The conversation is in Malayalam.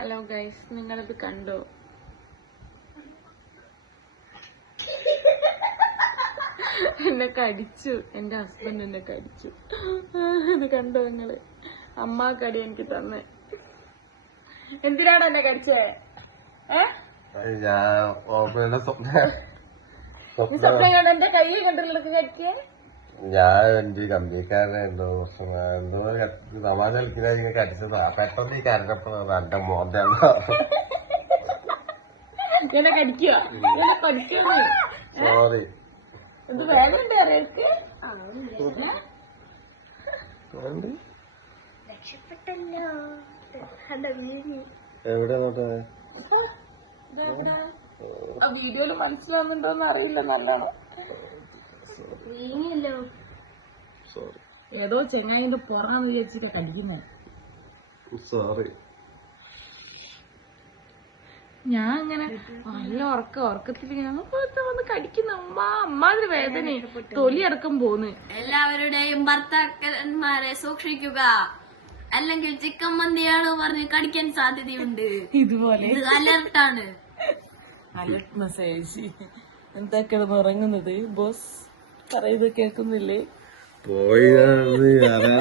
ഹലോ ഗൈസ്, നിങ്ങളിത് കണ്ടോ? എന്നെ കടിച്ചു, എന്റെ ഹസ്ബൻഡ് എന്നെ കടിച്ചു. ഇത് കണ്ടോ നിങ്ങള്? അമ്മ കടി എനിക്ക് തന്നെ. എന്തിനാണ് എന്നെ കടിച്ചേ? സ്വപ്നം കണ്ട എന്റെ കൈ കണ്ടില്ല കടിക്കേ. ഞാൻ എന്റെ കമ്പിക്കാരനെ എന്തോ സമാജ കളിക്കുന്ന കടിച്ചതാ. പെട്ടെന്ന് ഈ കരഞ്ഞപ്പോ എന്റെ മോന്താണ് എന്നെ കടിക്കുക. സോറി. ഇത് വേദനയുണ്ട് അറിയക്ക്. എവിടെ നോട്ടെ വീഡിയോയില് മനസ്സിലാവുന്നുണ്ടോന്ന് അറിയില്ല. നല്ലോണം ഏതോ ചെങ്ങായിന്റെ പുറന്ന് വിചാരിച്ചിട്ട് കടിക്കുന്ന. സോറി. ഞാൻ ഇങ്ങനെ നല്ല ഉറക്കത്തിൽ വന്ന് കടിക്കുന്ന അമ്മാതിരി വേദന, തൊലി അടക്കം പോന്ന്. എല്ലാവരുടെയും ഭർത്താക്കന്മാരെ സൂക്ഷിക്കുക, അല്ലെങ്കിൽ ചിക്കൻ മന്തിയാണ് പറഞ്ഞ് കടിക്കാൻ സാധ്യതയുണ്ട്. ഇതുപോലെ ഇത് അലർട്ടാണ്. Alert message. എന്താ കിടന്ന് ഉറങ്ങുന്നത് ബോസ്? പറയുന്നത് കേൾക്കുന്നില്ലേ? പോയി അറിയാലോ.